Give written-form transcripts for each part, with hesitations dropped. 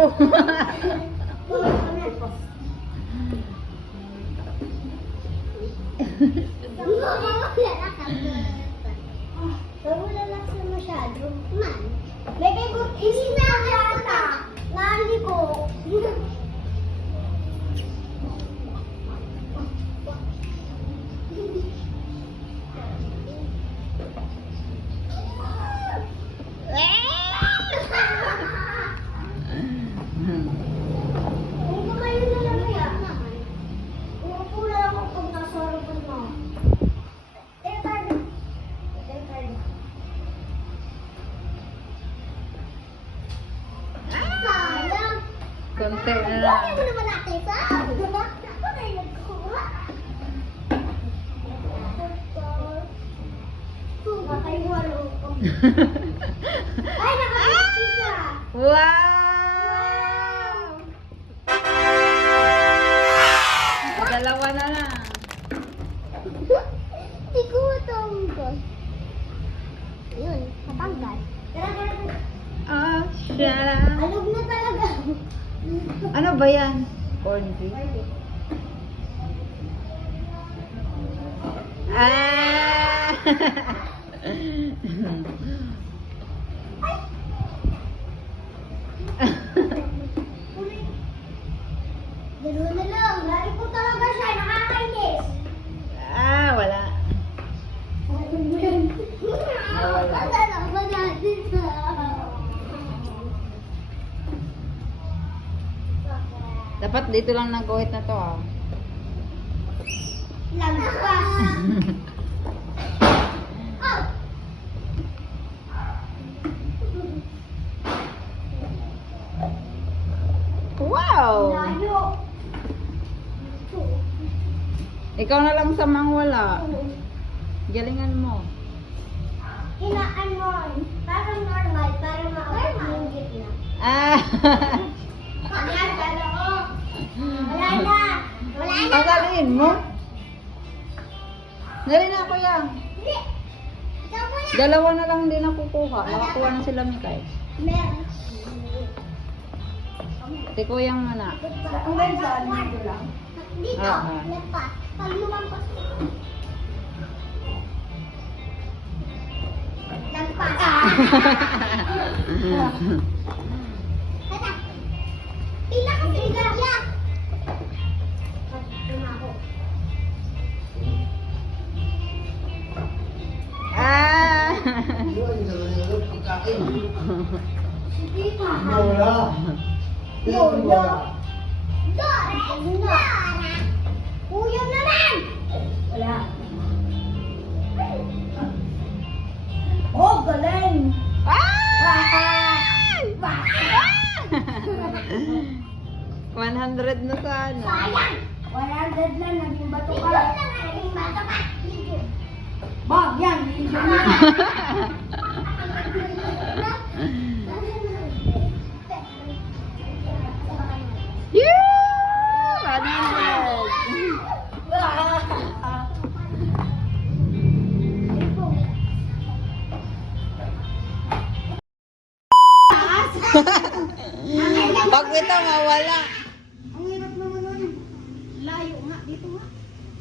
Oo. Wala lang siya masyado. Man. Bebe ko, hindi na yata. Nali ko. Kung kumayo na lang kaya naman. Uupo na lang ako pag nasa harapan mo. Sayang. Konti na lang. Bakit mo naman nakita? Ako na yung nagkukuha. Nakaiwalo ko. Ay, nakalimutan siya. Wow! Dalawa na lang. Hindi ko matanggal. Yun, natanggal. Oh, siya. Alog na talaga. Ano ba yan? Corn beef? Ah! Ganoon na lang. Lari po talaga siya. Nakakainis. Ah, wala. Basta lang ba natin sa... Dapat dito lang ng guhit na to ah. Lampas. Oh! Wow! Layo. Ikaw na lang sa wala. Galingan mo. Hinaan mo. Parang normal. Para maabot yung gitna. Ah! Ayan, dalawa. Wala na. Wala na. Pagalin mo. Dali na kuya. Hindi. Ikaw mo na. Dalawa na lang din ang kukuha. Nakakuha na sila Mikay. Meron. Si kuyang muna. Ang ganda. Dito lang. Dito. Ah. Lepas. Pag lumampas. Lampas. Tata. Pila ka sila. Yeah. Ah! Sige pa. Wala. Lolo. Dora. Dora. Kuya naman. Wala. Oh, galing. Ah! 100 na sana. Sayang. 100 lang. Naging bato ka. Naging bato ka. Bag, yan. Yeah! 100! Pag ito mawala. Ang hirap naman nun. Layo nga. Dito nga.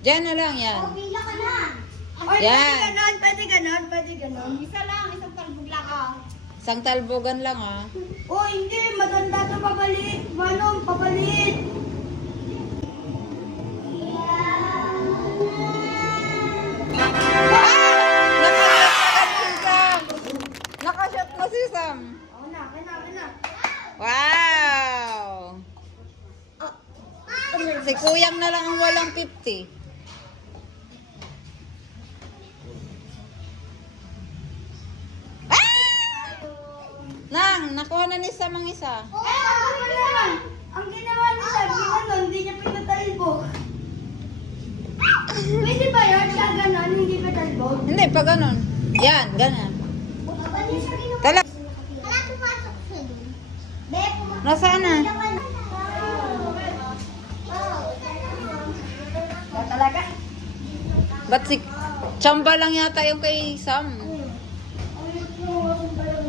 Diyan na lang yan. Oh, pila ka na. Yan. Pwede ganon. Isa lang, isang talbog lang ah. Isang talbogan lang ah. Oh, hindi. Matanda to pabalik. Manong, pabalik. Nakashot na si Sam. Oo na, kena. Wow! Si Kuyang na lang ang walang 50. Ah! Nang, nakuha na ni Sam ang isa. Ang ginawa ni Sam, hindi niya pinatalbog. Pwede ba yun? Siya ganon, hindi pinatalbog? Hindi, pa ganun. Yan, ganun. Tala. Wala pumasok sa doon. Be, pumasok. Nasaan na? Talaga? Ba't si Chamba lang yata yung kay Sam?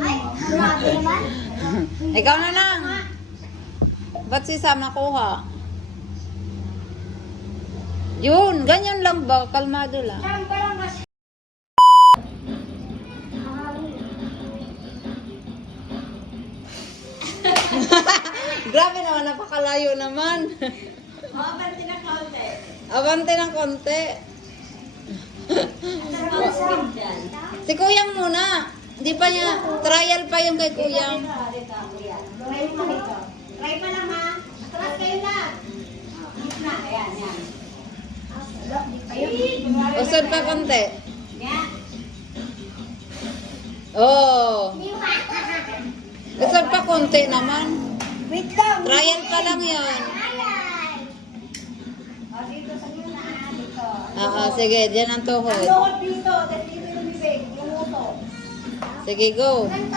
Ay, grabe naman. Ikaw na lang. Ba't si Sam nakuha? Yun, ganyan lang ba? Kalmado lang. Saan ka lang kasi? Grabe naman, napakalayo naman. Abante na kaunti. Abante ng konti. Si Kuyang muna. Hindi pa niya, trial pa yung kay Kuyang. Try mo dito. Try pa lang ha. Atras kayo na. Na, ayan, yan. Ayun. Usod pa konti. Yan. Oh. Usod pa konti naman. Wait lang. Trial pa lang yun. O, dito sa inyo na. Dito. Sige, dyan ang tuhod. Tuhod dito. Tapos dito yung bibig. Yung uso. Sige, go. Yan.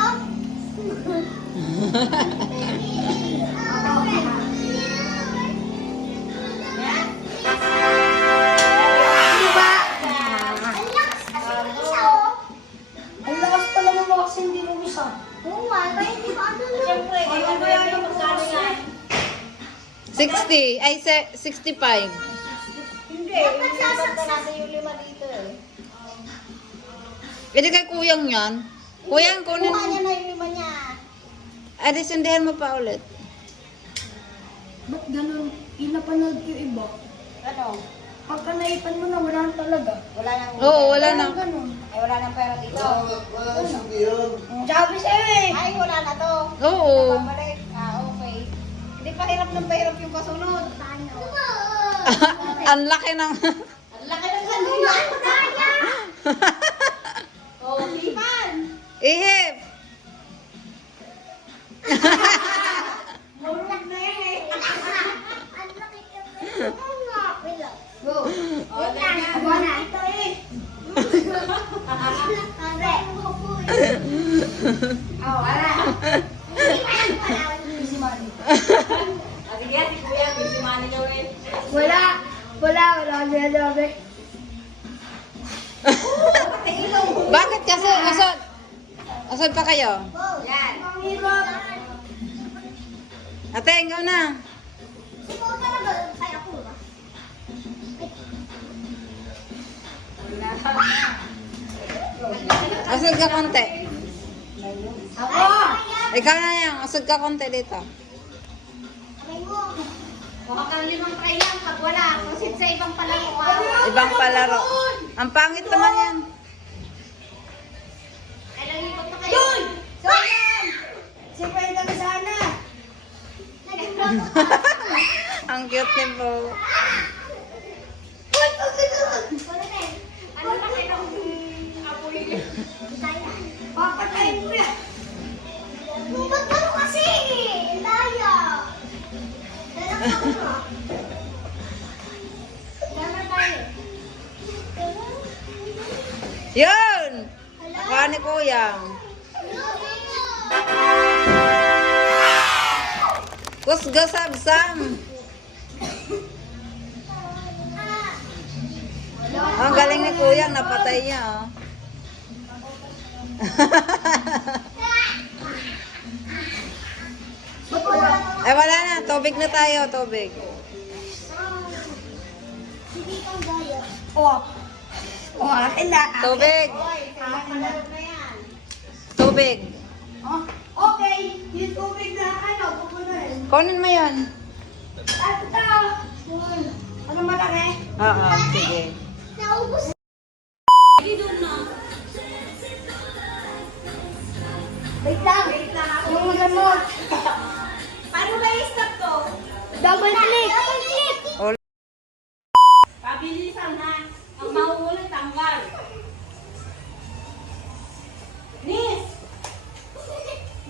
Ang lakas pala ng wax, hindi mo isa. Oo nga, ba hindi pa ano na? Siyempre, ano yan yung magkano yan? 60. Ay, 65. Hindi, dapat nasa yung lima dito eh. Pwede kay Kuyang yan. Kuyang, kunin Kuha niya mo. na yung lima niya. Ay, disindihan mo pa ulit. Ba't ganun? Inapanood yung iba. Ano? Pagka naipan mo na, wala na talaga. Wala nang... Oo, wala na. Ganun. Ay, wala nang pera dito. Sabi sa'yo eh. Ay, wala na to. Oo. Babalik. Okay. Hindi pa hirap ng pahirap yung kasunod. Ang laki ng... Ang laki ng kanila. Oh, liman. Ihip. Marunong na yan eh. Go. Oh, ganyan. Wala. Ito eh. Oh, wala. Busy money. Sige, si Kuya, busy money daw eh. Wala. Wala. Sabi. Bakit kasi? Usod. Usod pa kayo. Yan. Ate, ikaw na. Usod ka konti. Ako! Ikaw na yan. Usod ka konti dito. Kuha ka ng 5 try lang pag wala. Kusit sa ibang palaro. Ibang palaro. Ang pangit naman yan. Ay, lalipot na kayo. Yun! Sayang! 50 na sana. Ang cute ni Po. Ano kasi nung apoy? Papatayin mo yan. Ba't ano kasi? Daya. Yun! Nakuha ni Kuyang. Kusgasabsam. Ang galing ni Kuyang. Napatay niya, oh. Ay, wala na. Tubig na tayo. Tubig. Oh. Oh, akin na. Tubig. Palaro na yan. Tubig. Oh, okay. Yung tubig na pupunuin. Kunin mo yan. Ito. Ano malaki? Oo, sige. Naubos. Wait lang. Yung gamot. Paano ba i-stop to? Double click. Pabilisan ha. Ang mahuhuli tanggal. Nis!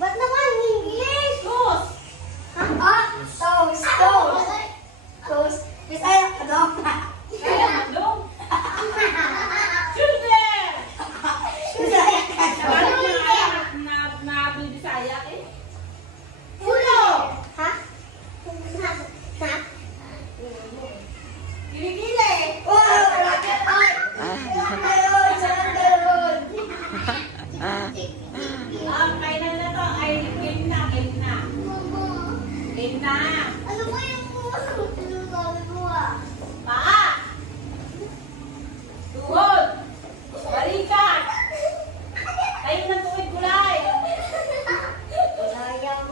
Ba't naman English? Sus! Ah, toast. Toast. Bisaya ka daw. Kaya madong? Children! Bisaya ka daw. Ano na Bisaya eh? Ulo! Ha? Kilikili! Oh, rocket on. Ayun, sarang galon. Kailan na to? Ay, game na. Game Game na. Ano ba yung sinasabi mo ah? Paa. Tuhod. Balikat. Tayo ng tuwid gulay.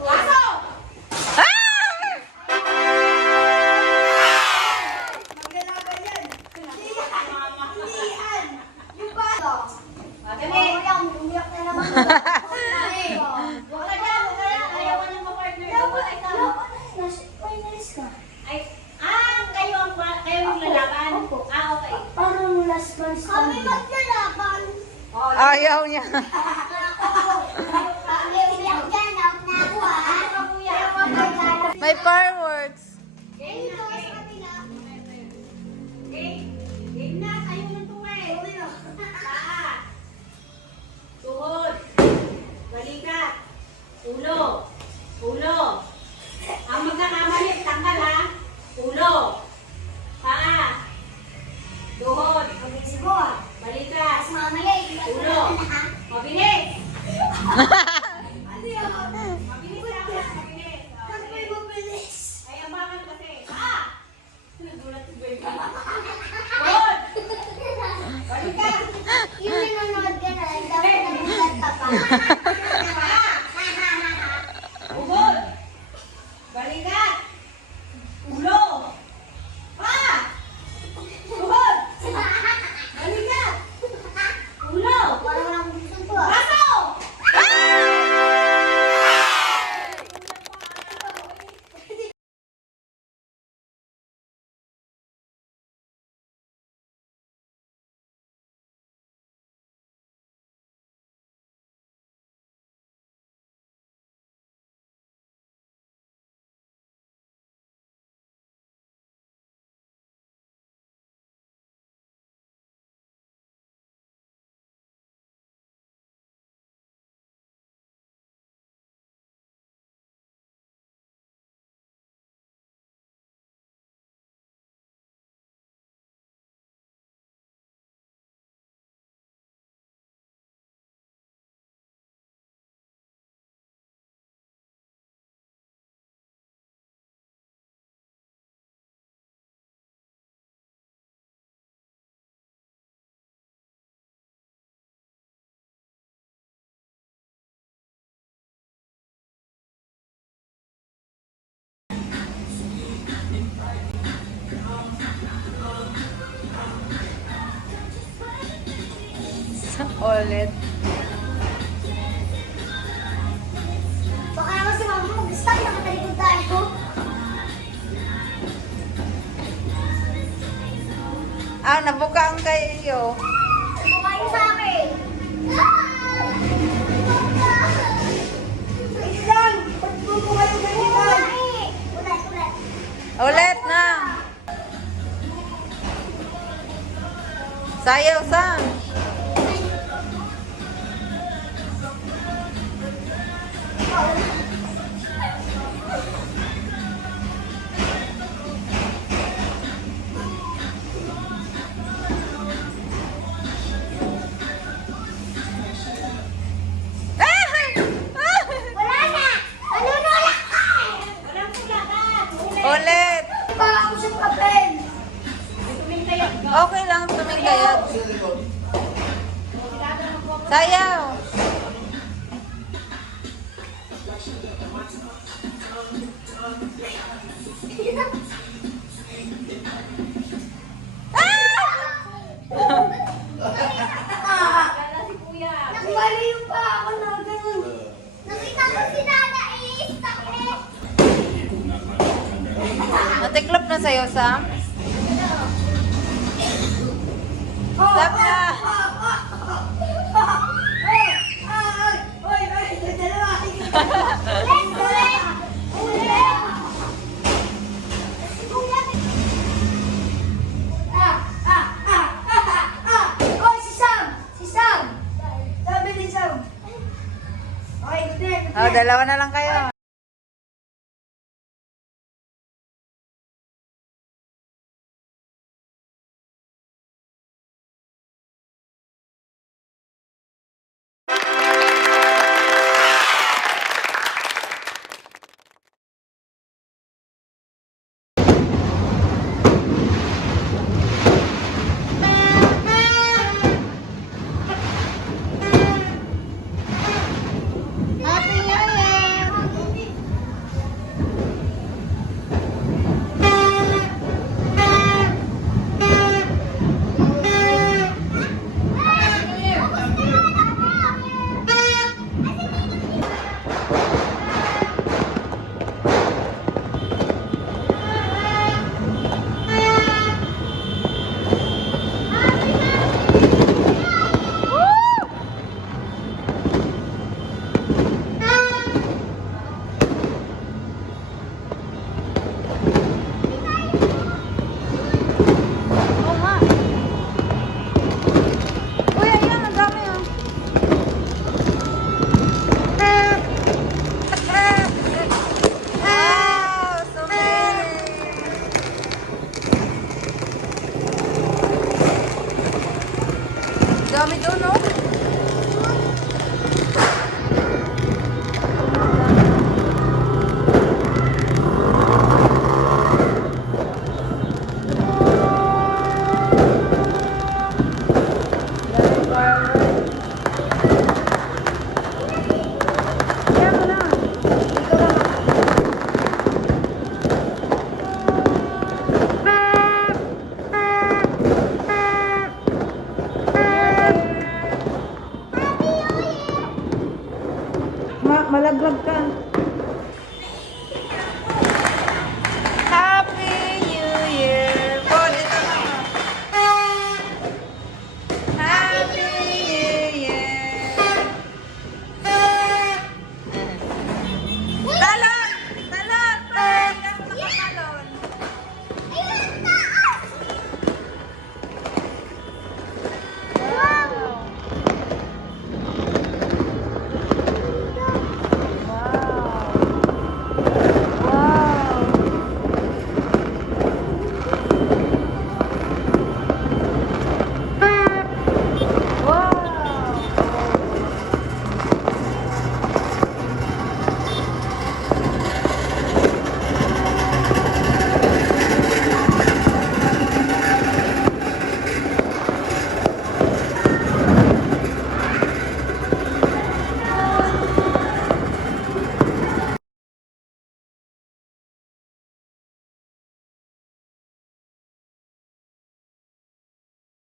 Kaso. Maglalaban yan. Hindi yan. Yung balo. Madali. Umiyak na naman. Huwag ka dyan. Huwag ka dyan. Ayaw ka ng kapartner. Ay, kayo ang lalaban. Okay. Parang last month kami maglalaban. Oh, Ayaw niya. Umiyak dyan. Out na ako ah. May fireworks. Game na. Game na. Tayo ng tuwid. Paa. Tuhod. Balikat. Ulo. Ulo. Ang magkakamali, tanggal ha. Ulo. Paa. Tuhod. Balikat. Ulo. Mabilis. Mabilis lang. Mabilis. Ay, ang bakal kasi. Nagulat si Baby. Tuhod. Balikat. Yung nanonood ka na, dapat nagulat ka pa. Uhod. Balikat. Ulo. Paa. Tuhod. Balikat. Ulo. Parang walang gusto to ah. Baso. Ulit. Baka naman si mama mag-stop, nakatalikod tayo. Nabuka ang kayo. Kumain sa akin. Wait lang! Ba't mo po kayo ganyan? Ulit. Ulit na. Sayaw sa. Wala na! Nanunulak ka! Walang sulatan. Ulit. Baka ako sa papel. Tumintayag ka. Okay lang tumingkayat. Sayaw. Kala si Kuya. Nakbaliw pa ako na ganun. Nakita ko si Dada i-stuck eh. Natiklop na sa'yo, Sam? Stop na. Si Sam! Sabi ni Sam. Okay, good night. Dalawa na lang kayo.